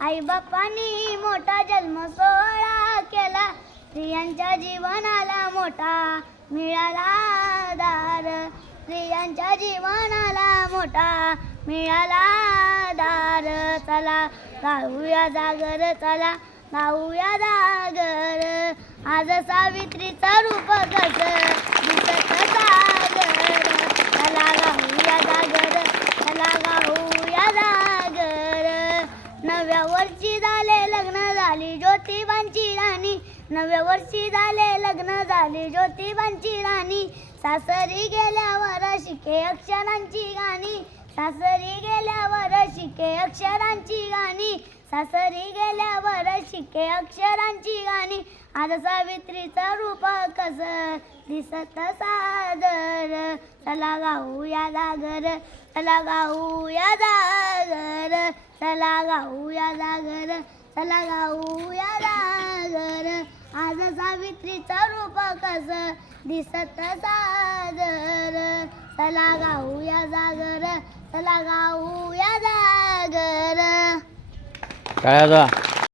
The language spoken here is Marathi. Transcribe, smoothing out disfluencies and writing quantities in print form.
आई बापांनी मोठा जन्म सोहळा केला, स्त्रियांच्या जीवनाला मोठा मिळाला आधार, स्त्रियांच्या जीवनाला मोठा मिळाला आधार. चला गाऊया जागर, चला गाऊया जागर, आज सावित्रीचं रूप कसं दिसत सागर. चला गाऊया जागर, चला गाऊया जागर. नव्या वर्षी झाले लग्न झाली ज्योतिबांची राणी, नव्या वर्षी झाले लग्न झाली ज्योतिबांची राणी. सासरी गेल्यावर शिके अक्षरांची गाणी, सासरी गेल्यावर शिके अक्षरांची गाणी, सासरी गेल्यावर शिके अक्षरांची गाणी. आज सावित्रीचं रूप कसं दिसत सादर. चला गाऊया जागर, चला गाऊया जागर, चला गाऊया जागर, चला गाऊया जागर. आज सावित्रीचं रूप कसं दिसत सादर. चला गाऊया जागर, चला गाऊया जागर. काय आता